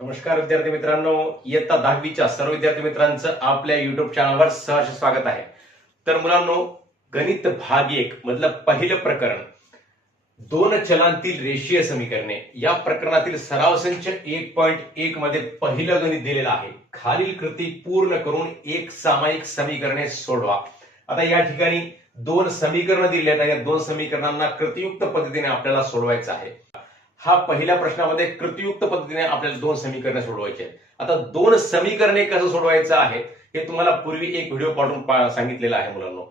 नमस्कार विद्यार्थी मित्रांनो. इयत्ता दहावीच्या सर्व विद्यार्थी मित्रांचं आपल्या युट्यूब चॅनलवर सहर्ष स्वागत आहे. तर मुलांनो गणित भाग एक मधलं पहिलं प्रकरण दोन चलांतील रेषीय समीकरणे. या प्रकरणातील सराव संच एक पॉईंट एक मध्ये पहिलं गणित दिलेलं आहे. खालील कृती पूर्ण करून एक सामायिक समीकरणे सोडवा. आता या ठिकाणी दोन समीकरणं दिली आहेत आणि या दोन समीकरणांना कृतियुक्त पद्धतीने आपल्याला सोडवायचं आहे. हा पहिल्या प्रश्नामध्ये कृतियुक्त पद्धतीने आपल्याला दोन समीकरणे सोडवायची आहेत. आता दोन समीकरणे कसं सोडवायचं आहे हे तुम्हाला पूर्वी एक व्हिडिओ पाठवून सांगितलेलं आहे मुलांनो.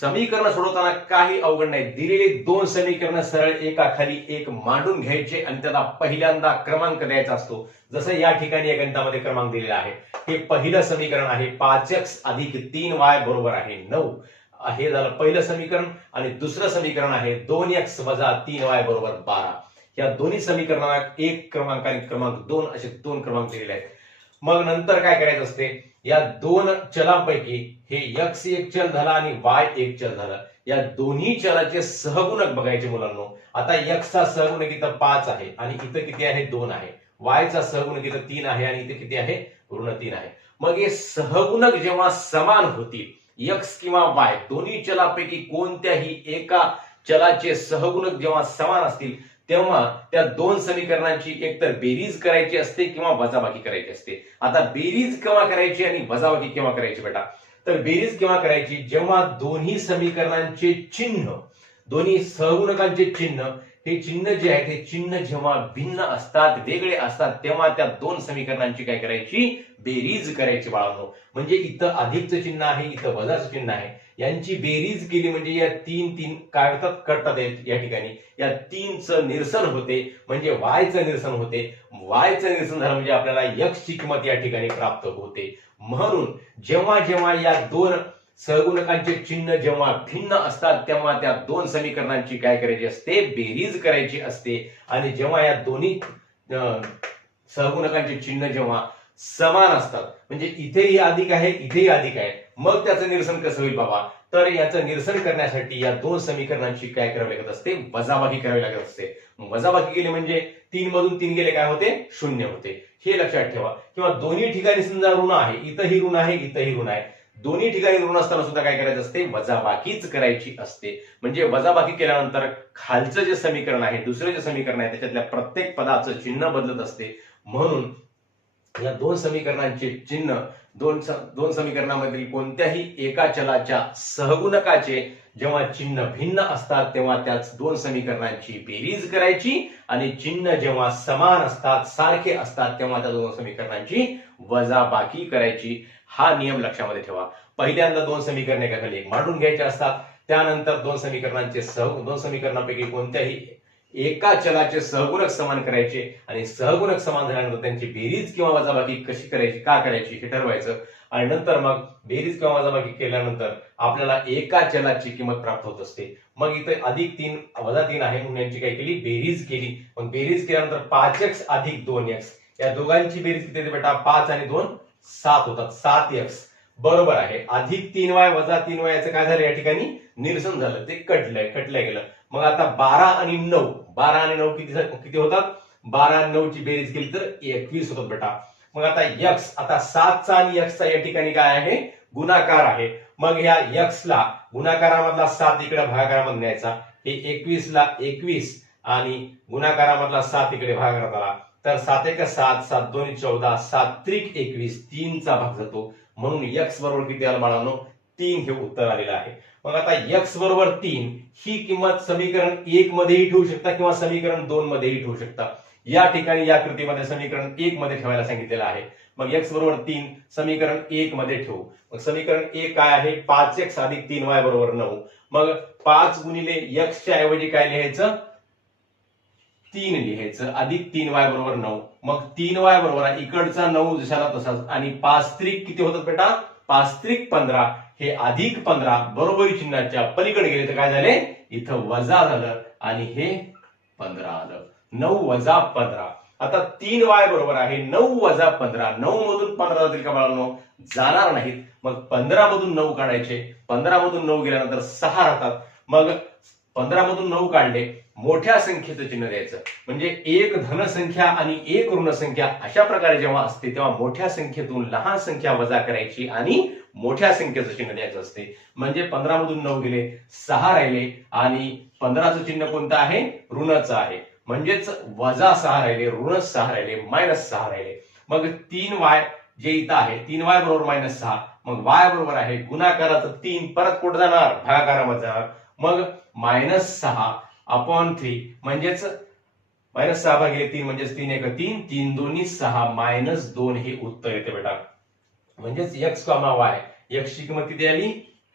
समीकरण सोडवताना काही अवघड नाही. दिलेली दोन समीकरण सरळ एकाखाली एक मांडून घ्यायचे आणि त्याला पहिल्यांदा क्रमांक द्यायचा असतो. जसं या ठिकाणी या गणितामध्ये क्रमांक दिलेला आहे. हे पहिलं समीकरण आहे. पाच एक्स अधिक तीन वाय बरोबर आहे नऊ. हे झालं पहिलं समीकरण आणि दुसरं समीकरण आहे दोन एक्स वजा तीन वाय बरोबर बारा. या दोन्ही समीकरणाला एक क्रमांक आणि क्रमांक दोन असे दोन क्रमांक दिलेले आहेत. मग नंतर काय करायचं असते? या दोन चलांपैकी हे यक्स एक चल झाला आणि वाय एक चल झालं. या दोन्ही चलाचे सहगुणक बघायचे मुलांनो. आता यक्सचा सहगुणक इथं पाच आहे आणि इथं किती आहे? दोन आहे. वायचा सहगुणक इथं तीन आहे आणि इथे किती आहे? ऋण तीन आहे. मग हे सहगुणक जेव्हा समान होतील यक्स किंवा वाय दोन्ही चलापैकी कोणत्याही एका चलाचे सहगुणक जेव्हा समान असतील तेव्हा त्या दोन समीकरणांची एकतर बेरीज करायची असते किंवा वजाबाकी करायची असते. आता बेरीज केव्हा करायची आणि वजाबाकी केव्हा करायची बेटा? तर बेरीज केव्हा करायची? जेव्हा दोन्ही समीकरणांचे चिन्ह दोन्ही सहगुणकांचे चिन्ह हे चिन्ह जे आहे ते चिन्ह जेव्हा भिन्न असतात वेगळे असतात तेव्हा त्या दोन समीकरणांची काय करायची? बेरीज करायची बाळांनो. म्हणजे इथं अधिकचं चिन्ह आहे इथं वजाचं चिन्ह आहे. यांची बेरीज केली म्हणजे या तीन तीन काढतात करतात या ठिकाणी. या तीनचं निरसन होते म्हणजे वायचं निरसन होते. वायचं निरसन झालं म्हणजे आपल्याला यक्स किंमत या ठिकाणी प्राप्त होते. म्हणून जेव्हा जेव्हा या दोन सहगुणकांचे चिन्ह जेव्हा भिन्न असतात तेव्हा त्या दोन समीकरणांची काय करायची असते? बेरीज करायची असते. आणि जेव्हा या दोन्ही अं, सहगुणकांचे चिन्ह जेव्हा समान असतात म्हणजे इथेही अधिक आहे इथेही अधिक आहे मग त्याचं निरसन कसं होईल बाबा? तर याचं निरसन करण्यासाठी या दोन समीकरणांची काय करावी लागत असते? वजाबाकी करावी लागत असते. वजाबाकी केली म्हणजे तीन मधून तीन गेले काय होते? शून्य होते. हे लक्षात ठेवा. किंवा दोन्ही ठिकाणी समजा ऋण आहे इथंही ऋण आहे इथंही ऋण आहे. दोन्ही ठिकाणी ऋण असताना सुद्धा काय करायचं असते? वजाबाकीच करायची असते. म्हणजे वजाबाकी केल्यानंतर खालचं जे समीकरण आहे दुसरं जे समीकरण आहे त्याच्यातल्या प्रत्येक पदाचं चिन्ह बदलत असते. म्हणून या दोन समीकरणांचे चिन्ह दोन दोन समीकरणामधील कोणत्याही एका चलाच्या सहगुणकाचे जेव्हा चिन्ह भिन्न असतात तेव्हा त्याच दोन समीकरणांची बेरीज करायची आणि चिन्ह जेव्हा समान असतात सारखे असतात तेव्हा त्या दोन समीकरणांची वजाबाकी करायची. हा नियम लक्षामध्ये ठेवा. पहिल्यांदा दोन समीकरणे एकाखाली एक मांडून घ्यायचे असतात त्यानंतर दोन समीकरणांचे सह दोन समीकरणापैकी कोणत्याही एका चलाचे सहगुणक समान करायचे आणि सहगुणक समान झाल्यानंतर त्यांची बेरीज किंवा वजाबाकी कशी करायची का करायची हे ठरवायचं. आणि नंतर मग बेरीज किंवा वजाबाकी केल्यानंतर आपल्याला एका चलाची किंमत प्राप्त होत असते. मग इथे अधिक तीन वजा तीन आहे म्हणून यांची काय केली? बेरीज केली. मग बेरीज केल्यानंतर पाच एक्स अधिक दोन एक्स या दोघांची बेरीज किती बेटा? पाच आणि दोन सात होतात. सात एक्स बरोबर आहे. अधिक तीन वाय वजा तीन वाय याचं काय झालं या ठिकाणी? निरसन झालं. ते कटलंय कटलंय गेलं. मग आता बारा आणि नऊ. बारा आणि नऊ किती किती होतात? बारा आणि नऊची बेरीज केली तर एकवीस होतात बेटा. मग आता यक्स आता सातचा आणि यक्सचा या ठिकाणी काय आहे? गुणाकार आहे. मग ह्या यक्सला गुणाकारामधला सात इकडे भागाकारामध्ये न्यायचा. हे एकवीस ला एकवीस आणि गुणाकारामधला सात इकडे भागाकारात आला तर सात एक सात सात दोन चौदा सात त्रिक एकवीस तीनचा भाग जातो. म्हणून यक्स बरोबर किती आलं बाळांनो? तीन हे उत्तर आलेलं आहे. मग आता यक्स बरोबर तीन ही किंमत समीकरण एक मध्येही ठेवू शकता किंवा समीकरण दोन मध्येही ठेवू शकता. या ठिकाणी या कृतीमध्ये समीकरण एक मध्ये ठेवायला सांगितलेलं आहे. मग एक्स बरोबर तीन समीकरण एक मध्ये ठेवू. मग समीकरण एक काय आहे? पाच एक्स अधिक तीन वाय बरोबर नऊ. मग पाच गुणिले एक्सच्या ऐवजी काय लिहायचं? तीन लिहायचं. अधिक तीन वाय बरोबर नऊ. मग तीन वाय बरोबर आहे. इकडचा नऊ जशाला तसाच. आणि पाच त्रिक किती होतात बेटा? पाच त्रिक पंधरा. हे अधिक पंधरा बरोबरी चिन्हाच्या पलीकडे गेले तर काय झाले? इथं वजा झालं आणि हे पंधरा आलं. नऊ वजा पंधरा. आता तीन वाय बरोबर आहे. नऊ वजा पंधरा. नऊ मधून पंधरा जातील का बाळांनो? जाणार नाहीत. मग पंधरा मधून नऊ काढायचे. पंधरा मधून नऊ गेल्यानंतर सहा राहतात. मग पंधरा मधून नऊ काढले. मोठ्या संख्येचं चिन्ह द्यायचं. म्हणजे एक धनसंख्या आणि एक ऋणसंख्या अशा प्रकारे जेव्हा असते तेव्हा मोठ्या संख्येतून लहान संख्या वजा करायची आणि मोठ्या संख्येचं चिन्ह द्यायचं असते. म्हणजे पंधरा मधून नऊ गेले सहा राहिले आणि पंधराचं चिन्ह कोणतं आहे? ऋणचं आहे. म्हणजेच वजा सहा राहिले ऋण सहा राहिले मायनस सहा राहिले. मग तीन वाय जे इथं आहे तीन वाय बरोबर मायनस सहा. मग वाय बरोबर आहे गुणाकाराचं तीन परत कुठं जाणार? भागाकारामध्ये जाणार. मग मायनस सहा. Upon three. म्हणजेच मायनस सहा भागिले तीन म्हणजेच तीन एक तीन. तीन दोन्ही सहा मायनस दोन हे उत्तर येते बेटा. म्हणजेच एक्स कॉमा वाय एक्स ची किंमत किती आली?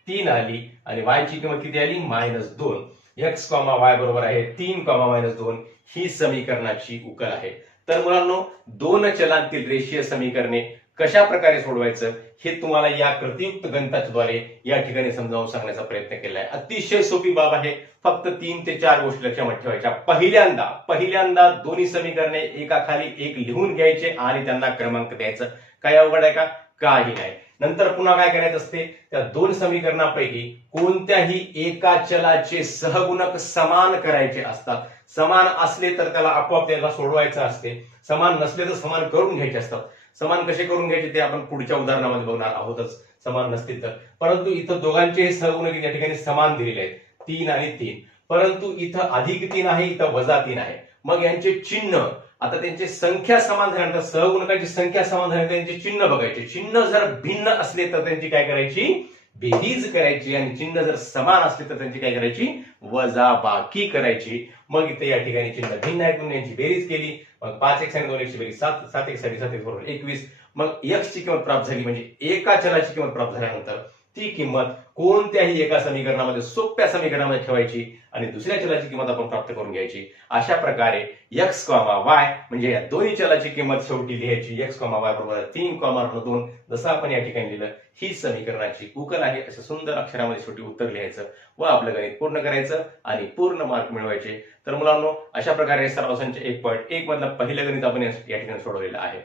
तीन आली. आणि वाय ची किंमत किती आली? मायनस दोन. एक्स कॉमा वाय बरोबर आहे. तीन कॉमा मायनस दोन ही समीकरणाची उकल आहे. तर मुलांनो दोन चलांतील रेषीय समीकरणे कशा प्रकारे सोडवायचं हे तुम्हाला या कृतियुक्त गणिताच्याद्वारे या ठिकाणी समजावून सांगण्याचा प्रयत्न केला आहे अतिशय सोपी बाब आहे. फक्त तीन ते चार गोष्टी लक्षात ठेवायच्या. पहिल्यांदा पहिल्यांदा दोन्ही समीकरणे एका खाली एक लिहून घ्यायचे आणि त्यांना क्रमांक द्यायचं. काय अवघड आहे का? काही नाही. नंतर पुन्हा काय करायचं असते? त्या दोन समीकरणापैकी कोणत्याही एका चलाचे सहगुणक समान करायचे असतात. समान असले तर त्याला आपोआप त्याला सोडवायचं असते. समान नसले तर समान करून घ्यायचे असतात. समान कसे करून घ्यायचे ते आपण पुढच्या उदाहरणामध्ये बघणार आहोतच. समान नसतील तर. परंतु इथं दोघांचे सहगुणक या ठिकाणी समान दिलेले आहेत. तीन आणि तीन. परंतु इथं अधिक तीन आहे इथं वजा तीन आहे. मग यांचे चिन्ह आता त्यांची संख्या समान झाल्यानंतर सहगुणकांची संख्या समान झाल्यानंतर त्यांचे चिन्ह बघायचे. चिन्ह जर भिन्न असले तर त्यांची काय करायची? बेरीज करायची. आणि चिन्ह जर समान असले तर त्यांची काय करायची? वजा बाकी करायची. मग इथे या ठिकाणी चिन्ह भिन्न आहेत म्हणून यांची बेरीज केली. मग पाच एक आणि दोन एकशे बेरीज सात सात एक साठी सात एक बरोबर एकवीस. मग एक्सची किंमत प्राप्त झाली म्हणजे एका चलाची किंमत प्राप्त झाल्यानंतर ती किंमत कोणत्याही एका समीकरणामध्ये सोप्या समीकरणामध्ये ठेवायची आणि दुसऱ्या चलाची किंमत आपण प्राप्त करून घ्यायची. अशा प्रकारे एक्स कॉमा वाय म्हणजे या दोन्ही चलाची किंमत शेवटी लिहायची. एक्स कॉमा वाय बरोबर तीन कॉमा दोन. जसं आपण या ठिकाणी लिहिलं ही समीकरणाची उकल आहे. असं सुंदर अक्षरामध्ये शेवटी उत्तर लिहायचं व आपलं गणित पूर्ण करायचं आणि पूर्ण मार्क मिळवायचे. तर मुलांनो अशा प्रकारे सर्वांचे एक पॉईंट एक मधलं पहिलं गणित आपण या ठिकाणी सोडवलेलं आहे.